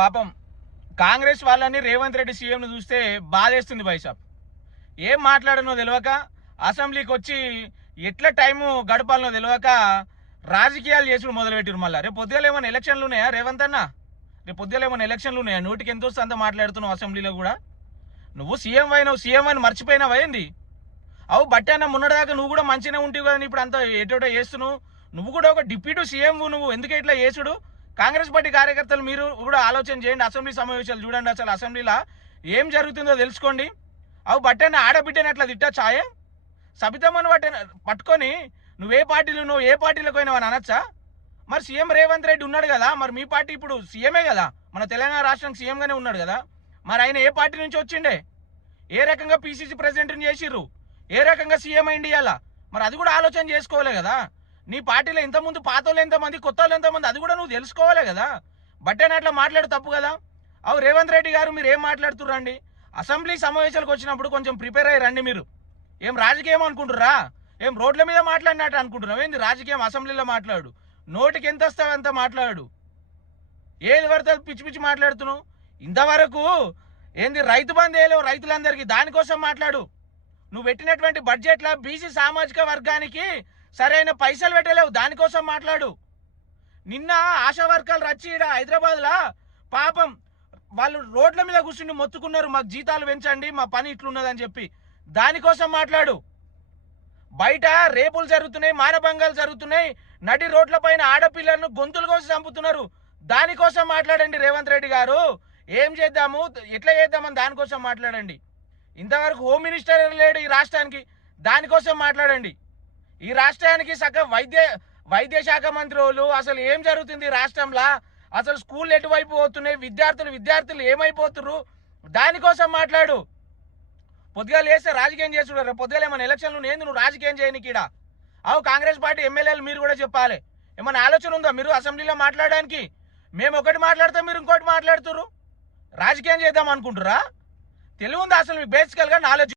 పాపం కాంగ్రెస్ వాళ్ళని రేవంత్ రెడ్డి సీఎంను చూస్తే బాధేస్తుంది బైసాబ్. ఏం మాట్లాడనో తెలియక అసెంబ్లీకి వచ్చి ఎట్లా టైము గడపాలనో తెలియక రాజకీయాలు చేసుడు మొదలుపెట్టారు మళ్ళీ. రేపు పొద్దుగా ఏమైనా ఎలక్షన్లు ఉన్నాయా రేవంత్ అన్న? రేపు పొద్దుగా ఏమైనా ఎలక్షన్లు ఉన్నాయా? నోటికి ఎంత వస్తే అంత మాట్లాడుతున్నావు అసెంబ్లీలో కూడా. నువ్వు సీఎం అయినావు సీఎం అని మర్చిపోయినావు అయింది అవు బట్టి అన్న మొన్నటిదాకా నువ్వు కూడా మంచిగానే ఉంటావు కదా ఇప్పుడు అంత ఎటోటో చేస్తున్నావు. నువ్వు కూడా ఒక డిప్యూటీ సీఎం నువ్వు. ఎందుకు ఇట్లా చేసుడు కాంగ్రెస్ పార్టీ కార్యకర్తలు మీరు కూడా ఆలోచన చేయండి. అసెంబ్లీ సమావేశాలు చూడండి అసలు అసెంబ్లీలో ఏం జరుగుతుందో తెలుసుకోండి. అవు బట్టని ఆడబిడ్డని అట్లా తిట్టా ఛాయ సబితమ్మను బట్ట పట్టుకొని నువ్వే పార్టీలు నువ్వు ఏ పార్టీలకు అని అనొచ్చా? మరి సీఎం రేవంత్ రెడ్డి ఉన్నాడు కదా మరి మీ పార్టీ ఇప్పుడు సీఎమే కదా మన తెలంగాణ రాష్ట్రానికి సీఎంగానే ఉన్నాడు కదా మరి ఆయన ఏ పార్టీ నుంచి వచ్చిండే? ఏ రకంగా పీసీసీ ప్రెసిడెంట్ని చేసిర్రు? ఏ రకంగా సీఎం అయింది ఇవాళ మరి అది కూడా ఆలోచన చేసుకోవాలి కదా. నీ పార్టీలో ఎంతమంది పాత వాళ్ళు ఎంతమంది కొత్త వాళ్ళు ఎంతమంది అది కూడా నువ్వు తెలుసుకోవాలి కదా. బట్టే అట్లా మాట్లాడు తప్పు కదా? అవు రేవంత్ రెడ్డి గారు మీరు ఏం మాట్లాడుతుర్రండి అసెంబ్లీ సమావేశాలకు వచ్చినప్పుడు కొంచెం ప్రిపేర్ అయ్యి రండి మీరు. ఏం రాజకీయం అనుకుంటుర్రా? ఏం రోడ్ల మీద మాట్లాడినట్టు అనుకుంటున్నావు? ఏంది రాజకీయం? అసెంబ్లీలో మాట్లాడు. నోటికి ఎంత వస్తావు అంత మాట్లాడు. ఏది పడితే పిచ్చి పిచ్చి మాట్లాడుతున్నావు? ఇంతవరకు ఏంది రైతు బంధు వేయలేవు రైతులందరికీ దానికోసం మాట్లాడు. నువ్వు పెట్టినటువంటి బడ్జెట్లో బీసీ సామాజిక వర్గానికి సరైన పైసలు పెట్టలేవు. దానికోసం మాట్లాడు. నిన్న ఆశా వర్కర్లు రచ్చి ఈడ హైదరాబాద్లో పాపం వాళ్ళు రోడ్ల మీద కూర్చుని మొత్తుకున్నారు. మాకు జీతాలు పెంచండి మా పని ఇట్లున్నదని చెప్పి. దానికోసం మాట్లాడు. బయట రేపులు జరుగుతున్నాయి మానభంగాలు జరుగుతున్నాయి. నడి రోడ్ల పైన ఆడపిల్లలను గొంతులు కోసి చంపుతున్నారు. దానికోసం మాట్లాడండి రేవంత్ రెడ్డి గారు. ఏం చేద్దాము? ఎట్లా చేద్దామని దానికోసం మాట్లాడండి. ఇంతవరకు హోమ్ మినిస్టర్ లేడు ఈ రాష్ట్రానికి. దానికోసం మాట్లాడండి. ఈ రాష్ట్రానికి సగం వైద్య వైద్య శాఖ మంత్రి వాళ్ళు అసలు ఏం జరుగుతుంది రాష్ట్రంలో? అసలు స్కూల్ ఎటువైపు పోతున్నాయి? విద్యార్థులు విద్యార్థులు ఏమైపోతున్నారు దానికోసం మాట్లాడు. పొద్దుగా లేస్తే రాజకీయం చేస్తున్నారు రేపు పొద్దుగా ఏమైనా ఎలక్షన్లు నేను నువ్వు రాజకీయం చేయని కీడ అవు కాంగ్రెస్ పార్టీ ఎమ్మెల్యేలు మీరు కూడా చెప్పాలి. ఏమైనా ఆలోచన ఉందా మీరు అసెంబ్లీలో మాట్లాడడానికి? మేము ఒకటి మాట్లాడితే మీరు ఇంకోటి మాట్లాడుతున్నారు రాజకీయం చేద్దాం అనుకుంటురా తెలివి ఉందా అసలు మీకు? బేసికల్గా నాలెడ్జ్